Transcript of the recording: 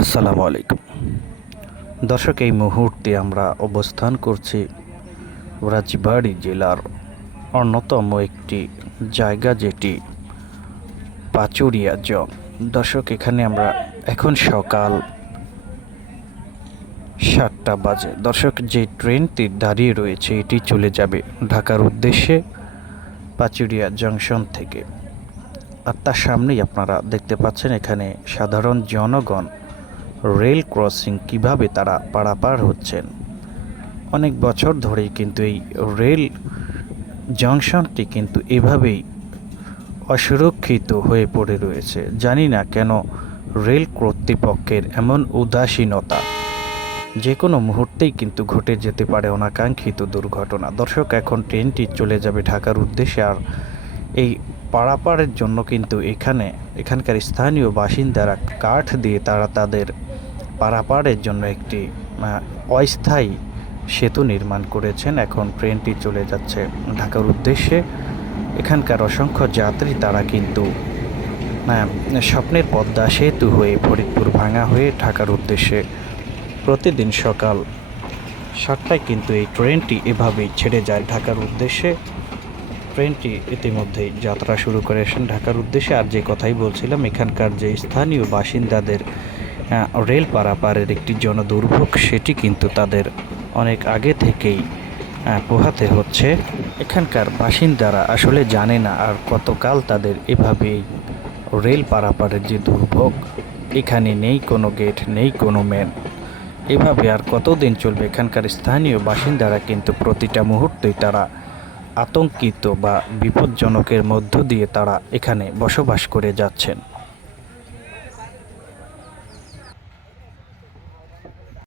আসসালামু আলাইকুম। দর্শক, এই মুহূর্তে আমরা অবস্থান করছি রাজবাড়ি জেলার অন্যতম একটি জায়গা যেটি পাচুরিয়া জং। দর্শক, এখানে আমরা এখন সকাল সাতটা বাজে। দর্শক, যে ট্রেনটি দাঁড়িয়ে রয়েছে, এটি চলে যাবে ঢাকার উদ্দেশ্যে পাচুরিয়া জংশন থেকে। আর তার সামনেই আপনারা দেখতে পাচ্ছেন, এখানে সাধারণ জনগণ রেল ক্রসিং কীভাবে তারা পারাপার হচ্ছেন? অনেক বছর ধরেই কিন্তু এই রেল জংশনটি কিন্তু এভাবেই অসুরক্ষিত হয়ে পড়ে রয়েছে। জানি না কেন রেল কর্তৃপক্ষের এমন উদাসীনতা। যে কোনো মুহূর্তেই কিন্তু ঘটে যেতে পারে অনাকাঙ্ক্ষিত দুর্ঘটনা। দর্শক, এখন ট্রেনটি চলে যাবে ঢাকার উদ্দেশ্যে আর এই পারাপারের জন্য কিন্তু এখানে এখানকার স্থানীয় বাসিন্দারা কাঠ দিয়ে তারা তাদের পারাপারের জন্য একটি অস্থায়ী সেতু নির্মাণ করেছেন। এখন ট্রেনটি চলে যাচ্ছে ঢাকার উদ্দেশ্যে। এখানকার অসংখ্য যাত্রী, তারা কিন্তু স্বপ্নের পদ্মা সেতু হয়ে ফরিদপুর ভাঙা হয়ে ঢাকার উদ্দেশ্যে প্রতিদিন সকাল সাতটায় কিন্তু এই ট্রেনটি এভাবেই ছেড়ে যায় ঢাকার উদ্দেশ্যে। ট্রেনটি ইতিমধ্যেই যাত্রা শুরু করেছেন ঢাকার উদ্দেশ্যে। আর যে কথাই বলছিলাম, এখানকার যে স্থানীয় বাসিন্দাদের রেল পারাপারের একটি জনদুর্ভোগ, সেটি কিন্তু তাদের অনেক আগে থেকেই পোহাতে হচ্ছে। এখানকার বাসিন্দারা আসলে জানে না আর কতকাল তাদের এভাবেই রেল পারাপারের যে দুর্ভোগ, এখানে নেই কোনো গেট, নেই কোনো ম্যান। এভাবে আর কতদিন চলবে? এখানকার স্থানীয় বাসিন্দারা কিন্তু প্রতিটা মুহূর্তেই তারা আতঙ্কিত বা বিপজ্জনকের মধ্য দিয়ে তারা এখানে বসবাস করে যাচ্ছেন।